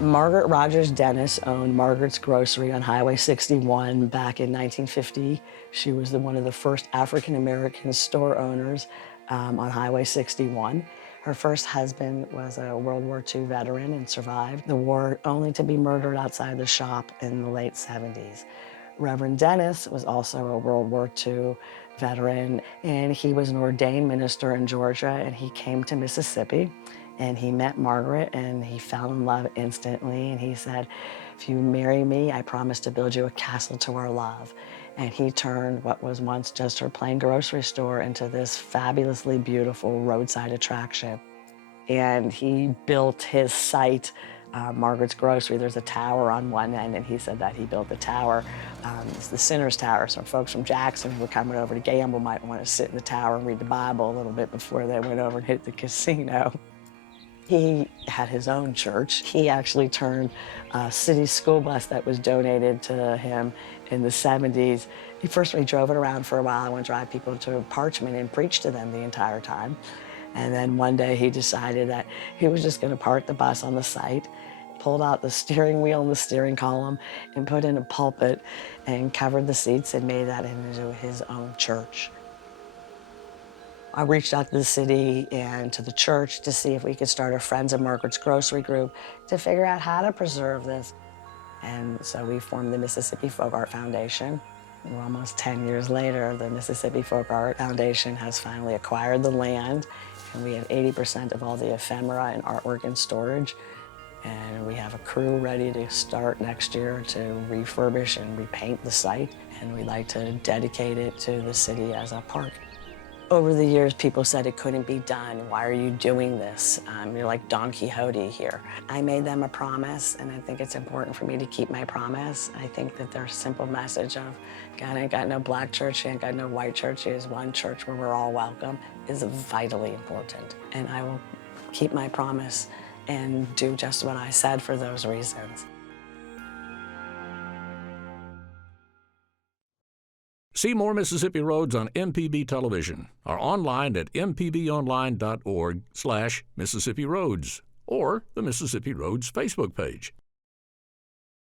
Margaret Rogers Dennis owned Margaret's Grocery on Highway 61 back in 1950. She was one of the first African-American store owners on Highway 61. Her first husband was a World War II veteran and survived the war only to be murdered outside the shop in the late 70s. Reverend Dennis was also a World War II veteran, and he was an ordained minister in Georgia, and he came to Mississippi. And he met Margaret, and he fell in love instantly. And he said, if you marry me, I promise to build you a castle to our love. And he turned what was once just her plain grocery store into this fabulously beautiful roadside attraction. And he built his site, Margaret's Grocery. There's a tower on one end, and he said that he built the tower. It's the Sinner's Tower, so folks from Jackson who were coming over to gamble might want to sit in the tower and read the Bible a little bit before they went over and hit the casino. He had his own church. He actually turned a city school bus that was donated to him in the 70s. He drove it around for a while. I would drive people to Parchment and preach to them the entire time. And then one day he decided that he was just going to park the bus on the site, pulled out the steering wheel and the steering column and put in a pulpit and covered the seats and made that into his own church. I reached out to the city and to the church to see if we could start a Friends of Margaret's Grocery group to figure out how to preserve this. And so we formed the Mississippi Folk Art Foundation. We're almost 10 years later, the Mississippi Folk Art Foundation has finally acquired the land, and we have 80% of all the ephemera and artwork in storage. And we have a crew ready to start next year to refurbish and repaint the site, and we'd like to dedicate it to the city as a park. Over the years, people said it couldn't be done. Why are you doing this? You're like Don Quixote here. I made them a promise, and I think it's important for me to keep my promise. I think that their simple message of, God ain't got no black church, he ain't got no white church, he is one church where we're all welcome, is vitally important. And I will keep my promise and do just what I said for those reasons. See more Mississippi Roads on MPB television or online at mpbonline.org/Mississippi Roads or the Mississippi Roads Facebook page.